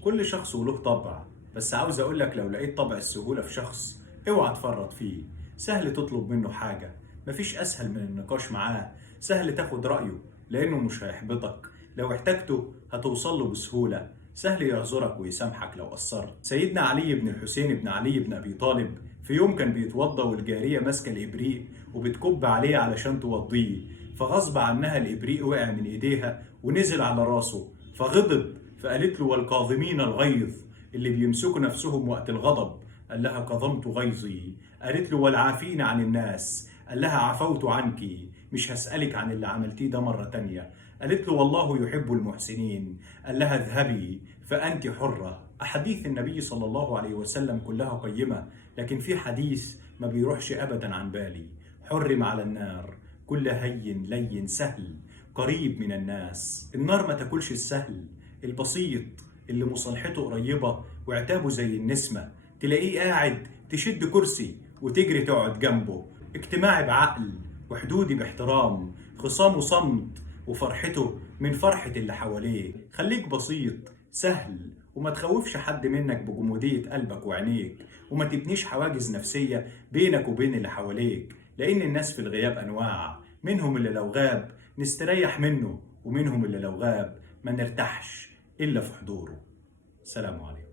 كل شخص وله طبع، بس عاوز اقولك لو لقيت طبع السهولة في شخص اوعى تفرط فيه. سهل تطلب منه حاجة، مفيش اسهل من النقاش معاه. سهل تاخد رأيه لانه مش هيحبطك. لو احتاجته هتوصل له بسهولة. سهل يعذرك ويسامحك لو قصرت. سيدنا علي بن الحسين بن علي بن ابي طالب في يوم كان بيتوضى والجارية ماسكة الابريق وبتكب عليه علشان توضيه، فغصب عنها الابريق وقع من ايديها ونزل على راسه، فغضب. فقالت له: والكاظمين الغيظ، اللي بيمسكوا نفسهم وقت الغضب. قال لها: كظمت غيظي. قالت له: والعافين عن الناس. قال لها: عفوت عنك، مش هسألك عن اللي عملتيه ده مرة تانية. قالت له: والله يحب المحسنين. قال لها: اذهبي فأنت حرة. أحاديث النبي صلى الله عليه وسلم كلها قيمة، لكن في حديث ما بيروحش أبدا عن بالي: حرم على النار كل هين لين سهل قريب من الناس. النار ما تاكلش السهل البسيط اللي مصالحته قريبة وعتابه زي النسمة. تلاقيه قاعد تشد كرسي وتجري تقعد جنبه. اجتماعي بعقل وحدودي باحترام. خصامه صمت وفرحته من فرحة اللي حواليه. خليك بسيط سهل وما تخوفش حد منك بجمودية قلبك وعينيك. وما تبنيش حواجز نفسية بينك وبين اللي حواليك، لأن الناس في الغياب أنواع. منهم اللي لو غاب نستريح منه، ومنهم اللي لو غاب ما نرتاحش إلا في حضوره. سلام عليكم.